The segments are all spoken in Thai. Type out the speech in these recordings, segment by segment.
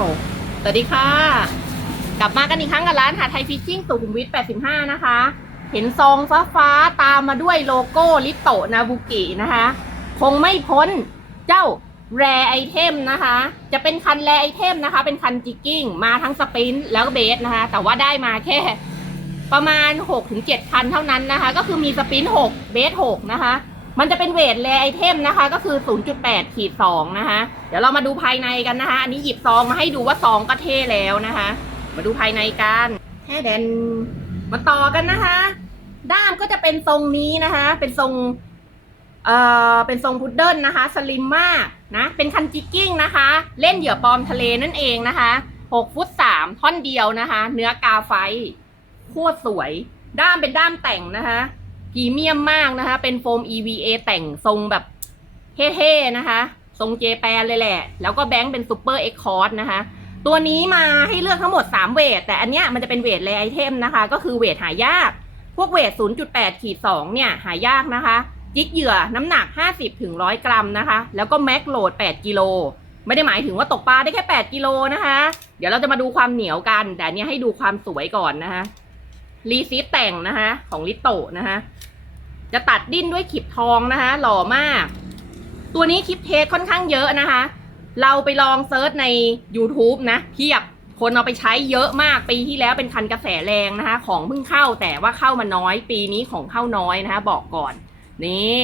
วสวัสดีค่ะ กลับมากันอีกครั้งกับร้านหาไทยฟิชชิ่งสุขุมวิท 85 นะคะ เห็นซองฟ้าฟ้าๆตามมาด้วยโลโก้ลิโตนาบุกินะคะ คงไม่พ้นเจ้าแรไอเทมนะคะ จะเป็นคันแรไอเทมนะคะ เป็นคันจิกกิ้ง มาทั้งสปรินต์แล้วก็เบสนะคะ แต่ว่าได้มาแค่ประมาณ 6-7คันเท่านั้นนะคะ ก็คือมีสปรินต์6เบส6นะคะ มันจะเป็นเวทแรไอเทมนะคะ ก็คือ 0.8ขีด2นะคะ เดี๋ยวเรามาดูภายในกันนะคะ อันนี้หยิบซองมาให้ดูว่าซองก็เท่แล้วนะคะ มาดูภายในกันแค่เดนมาต่อกันนะคะ ด้ามก็จะเป็นทรงนี้นะคะ เป็นทรงเอ่อเป็นทรงพุดเดิ้ลนะคะ สลิมมากนะ เป็นคันจิกกิ้งนะคะ เล่นเหยื่อปลอมทะเลนั่นเองนะคะ 6 ฟุต 3 ท่อนเดียวนะคะ เนื้อกาไฟโคตรสวย ด้ามเป็นด้ามแต่งนะคะ พรีเมียมมากนะคะ เป็นโฟม EVA แต่งทรงแบบเท่ๆนะคะ ทรงเจแปนเลยแหละ แล้วก็แบงค์เป็นซูเปอร์เอ็กคอร์ดนะคะ ตัวนี้มาให้เลือกทั้งหมด 3 เวท แต่อันเนี้ยมันจะเป็นเวทแรไอเทมนะคะ ก็คือเวทหายาก พวกเวท 0.8ขีด2เนี่ย หายากนะคะ จิกเหยื่อน้ำหนัก 50ถึง100 กรัมนะคะ แล้วก็แม็กโหลด 8 กิโลไม่ได้หมายถึงว่าตกปลาได้แค่ 8 กิโลนะคะ เดี๋ยวเราจะมาดูความเหนียวกัน แต่อันเนี้ยให้ดูความสวยก่อนนะคะ รีซีฟแต่งนะคะ ของลิโตนะคะ จะตัดดิ้นด้วยขีบทองนะคะ หล่อมาก ตัวนี้คลิปเทสค่อนข้างเยอะนะคะ เราไปลองเซิร์ชใน YouTube นะเพียบคนเอาไปใช้เยอะมากปีที่แล้วเป็นคันกระแสแรงนะคะ ของเพิ่งเข้าแต่ว่าเข้ามาน้อย ปีนี้ของเข้าน้อยนะคะ บอกก่อน นี่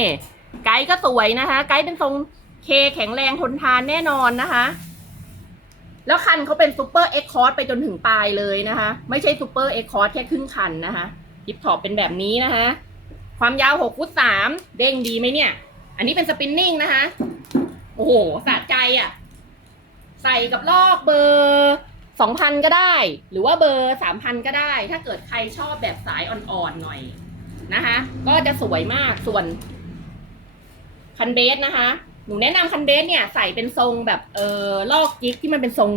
ไกด์ก็สวยนะคะ ไกด์เป็นทรงเคแข็งแรงทนทานแน่นอนนะคะ แล้วคันเขาเป็นซูเปอร์เอ็กคอร์ไปจนถึงปลายเลยนะคะ ไม่ใช่ซูเปอร์เอ็กคอร์แค่ครึ่งคันนะคะฮิปท็อปเป็นแบบนี้นะคะ ความยาว6ฟุต3เด้งดีไหมเนี่ย อันนี้เป็นสปินนิ่งนะคะ โอ้โหสะใจอะ่ะ ใส่กับลอกเบอร์สองพันก็ได้ หรือว่าเบอร์สามพันก็ได้ ถ้าเกิดใครชอบแบบสายอ่อนๆหน่อยนะคะ ก็จะสวยมากส่วนคันเบสนะคะ หนูแนะนำคันเบสเนี่ยใส่เป็นทรงแบบเออลอกจิ๊กที่มันเป็นทรง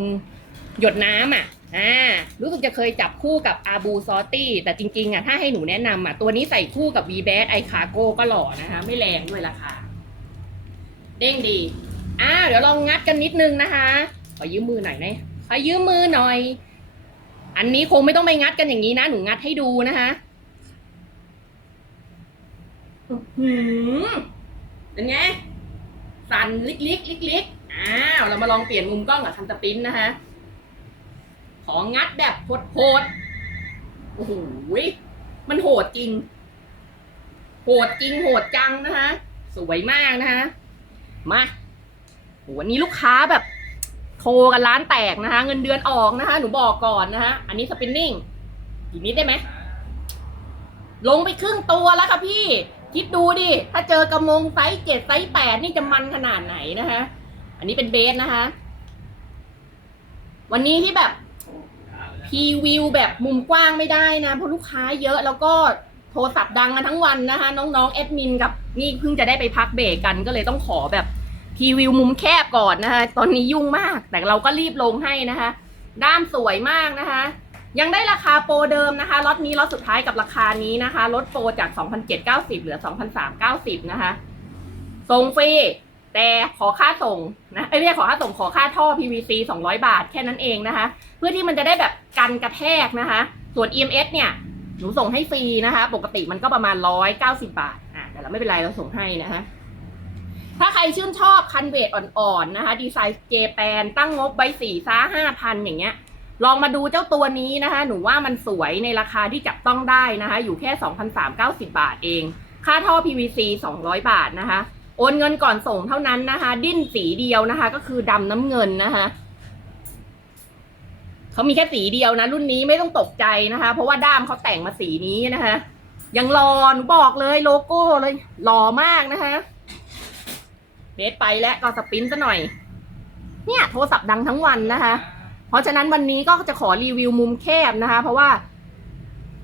หยดน้ำอะ อ่ารู้สึกจะเคยจับคู่กับอาบูซอตี้แต่จริงๆอะถ้าให้หนูแนะนำอะตัวนี้ใส่คู่กับ v b a s ไอคาโก้ก็หล่อนะคะ ไม่แรงด้วยราคา เด้งดีอ้าวเดี๋ยวลองงัดกันนิดนึงนะคะ ขอยืมมือหน่อยนะขอยืมมือหน่อย อันนี้คงไม่ต้องไปงัดกันอย่างนี้นะ หนูงัดให้ดูนะคะอื้อหือเป็นไง สั่นลิกลิกลิกลิกอ้าว เรามาลองเปลี่ยนมุมกล้องกับคันตะปรินนะคะ ของงัดแบบโหดๆโอ้โหมันโหดจริง โหดจริงโหดจังนะคะสวยมากนะคะมาโหวันนี้ลูกค้าแบบโทรกันร้านแตกนะคะ เงินเดือนออกนะคะ หนูบอกก่อนนะคะอันนี้สปินนิ่งอีกนิดได้ไหมลงไปครึ่งตัวแล้วค่ะพี่ คิดดูดิ ถ้าเจอกระมงไซส์เจ็ดไซส์แปดนี่จะมันขนาดไหนนะคะ อันนี้เป็นเบสนะคะ วันนี้ที่แบบ รีวิวแบบมุมกว้างไม่ได้นะเพราะลูกค้าเยอะแล้วก็โทรศัพท์ดังกันทั้งวันนะคะ น้องๆแอดมินกับนี่เพิ่งจะได้ไปพักเบรกกันก็เลยต้องขอแบบพรีวิวมุมแคบก่อนนะคะ ตอนนี้ยุ่งมาก แต่เราก็รีบลงให้นะคะ ด้ามสวยมากนะคะ ยังได้ราคาโปรเดิมนะคะล็อตนี้ล็อตสุดท้ายกับราคานี้นะคะลดโปรจาก 2,790 เหลือ 2,390 นะคะส่งฟรี แต่ขอค่าส่งนะไอ้ยไม่ใช่ขอค่าส่งขอค่าท่อ PVC 200 บาทแค่นั้นเองนะคะ เพื่อที่มันจะได้แบบกันกระแทกนะคะ ส่วน EMS เนี่ยหนูส่งให้ฟรีนะคะ ปกติมันก็ประมาณ 190 บาทอะแต่เราไม่เป็นไรเราส่งให้นะคะถ้าใครชื่นชอบคันเวทอ่อนๆนะคะ ดีไซน์เจแปนตั้งงบใบสี่ซ่าห้าพันอย่างเงี้ย ลองมาดูเจ้าตัวนี้นะคะ หนูว่ามันสวยในราคาที่จับต้องได้นะคะ อยู่แค่ 2,390 บาทเอง ค่าท่อ PVC 200 บาทนะคะ โอนเงินก่อนส่งเท่านั้นนะคะ ดิ้นสีเดียวนะคะ ก็คือดำน้ำเงินนะคะเขามีแค่สีเดียวนะ รุ่นนี้ไม่ต้องตกใจนะคะ เพราะว่าด้ามเขาแต่งมาสีนี้นะคะ ยังรอหนูบอกเลยโลโก้เลยหล่อมากนะคะเบสไปแล้วก็สปินซะหน่อย เนี่ยโทรศัพท์ดังทั้งวันนะคะ เพราะฉะนั้นวันนี้ก็จะขอรีวิวมุมแคบนะคะ เพราะว่า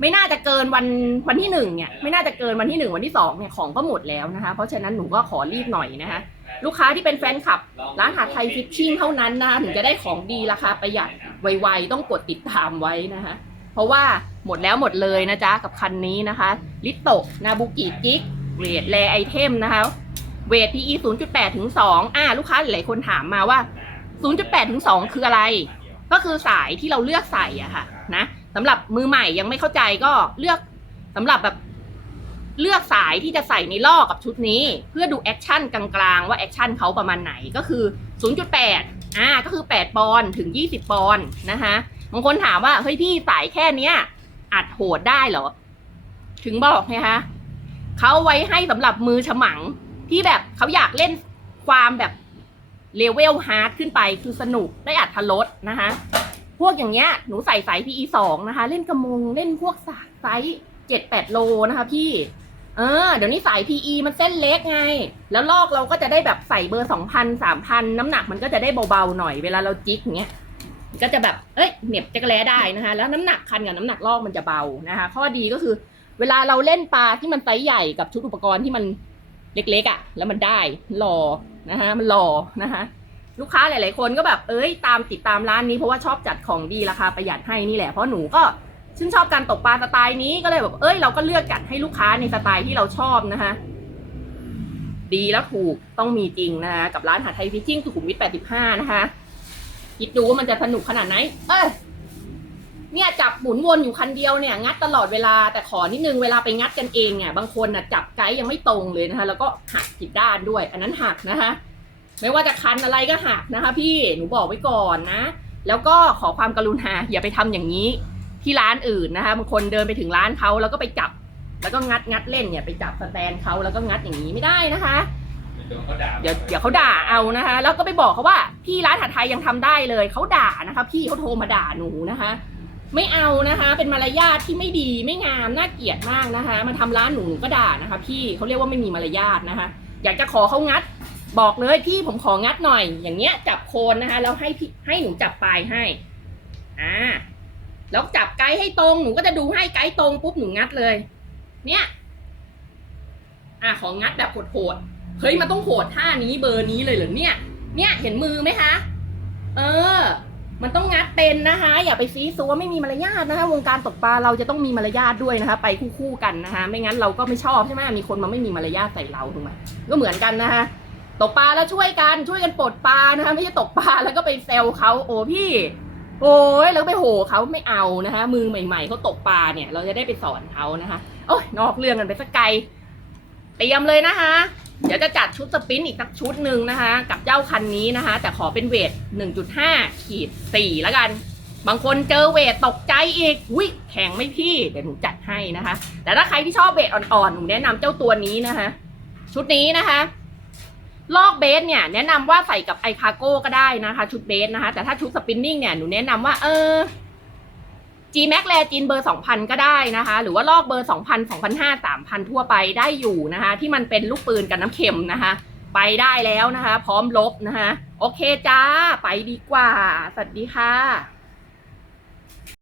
ไม่น่าจะเกินวันวันที่หนึ่งเนี่ยไม่น่าจะเกินวันที่หนึ่งวันที่สองเนี่ยของก็หมดแล้วนะคะ เพราะฉะนั้นหนูก็ขอรีบหน่อยนะคะ ลูกค้าที่เป็นแฟนคลับ ร้านหาไทยฟิชชิ่งเท่านั้นนะคะถึงจะได้ของดีราคาประหยัดไวๆต้องกดติดตามไว้นะคะ เพราะว่าหมดแล้วหมดเลยนะจ๊ะกับคันนี้นะคะ ลิโตนาบุกิจิกเวทแรไอเทมนะคะเวท PE 0.8 ถึง 2 อ่า ลูกค้าหลายๆคนถามมาว่า 0.8 ถึง 2 คืออะไร ก็คือสายที่เราเลือกใส่อะค่ะ นะ สำหรับมือใหม่ยังไม่เข้าใจก็เลือกสำหรับแบบเลือกสายที่จะใส่ในล่อกับชุดนี้ เพื่อดูแอคชั่นกลางๆ ว่าแอคชั่นเขาประมาณไหนก็คือ 0.8อ่าก็คือ 8 ปอนด์ถึง 20 ปอนด์นะคะบางคนถามว่าเฮ้ยพี่สายแค่เนี้ยอัดโหดได้เหรอ ถึงบอกไงคะเขาไว้ให้สำหรับมือฉมังที่แบบเขาอยากเล่นความแบบเลเวลฮาร์ดขึ้นไปคือสนุกได้อัดทรสนะคะ พวกอย่างเงี้ยหนูใส่สาย PE สองนะคะ เล่นกระมงเล่นพวกสายไซส์เจ็ดแปดโลนะคะพี่เออเดี๋ยวนี้สาย PE มันเส้นเล็กไง แล้วลอกเราก็จะได้แบบใส่เบอร์สองพันสามพันน้ำหนักมันก็จะได้เบาๆหน่อยเวลาเราจิกอย่างเงี้ยก็จะแบบเอ้ยเหน็บจักรแล้ได้นะคะ แล้วน้ำหนักคันกับน้ำหนักลอกมันจะเบานะคะ ข้อดีก็คือ เวลาเราเล่นปลาที่มันไซส์ใหญ่กับชุดอุปกรณ์ที่มันเล็กๆอะ่ะ แล้วมันได้หล่อนะคะมันหล่อนะคะ ลูกค้าหลาย ๆ คนก็แบบเอ้ยตามติดตามร้านนี้เพราะว่าชอบจัดของดีราคาประหยัดให้นี่แหละเพราะหนูก็ชื่นชอบการตกปลาสไตล์นี้ก็เลยแบบเอ้ยเราก็เลือกจัดให้ลูกค้าในสไตล์ที่เราชอบนะคะดีแล้วถูกต้องมีจริงนะคะกับร้านหาดไทยฟิชชิ่งสุขุมวิท85 นะคะ คิดดูว่ามันจะสนุกขนาดไหน เอ้ยเนี่ยจับหมุนวนอยู่คันเดียวเนี่ย งัดตลอดเวลาแต่ขอนิดนึงเวลาไปงัดกันเองเนี่ยบางคนน่ะจับไกด์ยังไม่ตรงเลยนะคะ แล้วก็หักผิดด้านด้วย อันนั้นหักนะคะ ไม่ว่าจะคันอะไรก็หักนะคะ พี่หนูบอกไว้ก่อนนะ แล้วก็ขอความกรุณาอย่าไปทำอย่างนี้ ที่ร้านอื่นนะคะบางคนเดินไปถึงร้านเขาแล้วก็ไปจับ แล้วก็งัดงัดเล่นเนี่ยไปจับสแตนเขาแล้วก็งัดอย่างนี้ไม่ได้นะคะ เดี๋ยวเขาด่าเดี๋ยวเดี๋ยวเขาด่าเอานะคะ แล้วก็ไปบอกเขาว่าพี่ร้านถัดไทยยังทำได้เลยเขาด่านะคะ พี่เขาโทรมาด่าหนูนะคะไม่เอานะคะ เป็นมารยาทที่ไม่ดีไม่งามน่าเกลียดมากนะคะ มาทำร้านหนูหนูก็ด่านะคะ พี่เขาเรียกว่าไม่มีมารยาทนะคะ อยากจะขอเขางัด บอกเลยพี่ผมของัดหน่อย อย่างเงี้ย จับโคนนะคะแล้วให้พี่ให้หนูจับปลายให้อ่าแล้วจับไกด์ให้ตรงหนูก็จะดูให้ไกด์ตรงปุ๊บหนูงัดเลย เนี่ยอ่าของงัดแบบโหดๆเฮ้ยมันต้องโหดท่านี้เบอร์นี้เลยเหรอเนี่ย เนี่ยเห็นมือไหมคะ เออ มันต้องงัดเป็นนะคะ อย่าไปซีซัวไม่มีมารยาทนะคะ วงการตกปลาเราจะต้องมีมารยาทด้วยนะคะ ไปคู่ๆกันนะคะ ไม่งั้นเราก็ไม่ชอบใช่ไหมมีคนมาไม่มีมารยาทใส่เราถูกไหมก็เหมือนกันนะคะ ตกปลาแล้วช่วยกันช่วยกันปลดปลานะคะไม่ใช่ตกปลาแล้วก็ไปเซลเขาโอ้พี่ โอ้ยแล้วไปโหเขาไม่เอานะคะมือใหม่ ๆเขาตกปลาเนี่ย เราจะได้ไปสอนเขานะคะโอ้ยนอกเรื่องกันไปสักไกลเตรียมเลยนะคะ เดี๋ยวจะจัดชุดสปินอีกสักชุดหนึ่งนะคะ กับเจ้าคันนี้นะคะ แต่ขอเป็นเวท 1.5 ขีด 4 แล้วกัน บางคนเจอเวทตกใจอีกวิแข็งไม่พี่ เดี๋ยวหนูจัดให้นะคะ แต่ถ้าใครที่ชอบเวทอ่อนๆหนูแนะนำเจ้าตัวนี้นะคะ ชุดนี้นะคะ ลอกเบสเนี่ยแนะนำว่าใส่กับไอคาโก้ก็ได้นะคะชุดเบสนะคะ แต่ถ้าชุดสปินนิ่งเนี่ยหนูแนะนำว่าเออ G Max แลจินเบอร์ 2,000 ก็ได้นะคะ หรือว่าลอกเบอร์ 2,000 2,500 3,000 ทั่วไปได้อยู่นะคะ ที่มันเป็นลูกปืนกับน้ำเค็มนะคะ ไปได้แล้วนะคะ พร้อมลบนะคะ โอเคจ้า ไปดีกว่า สวัสดีค่ะ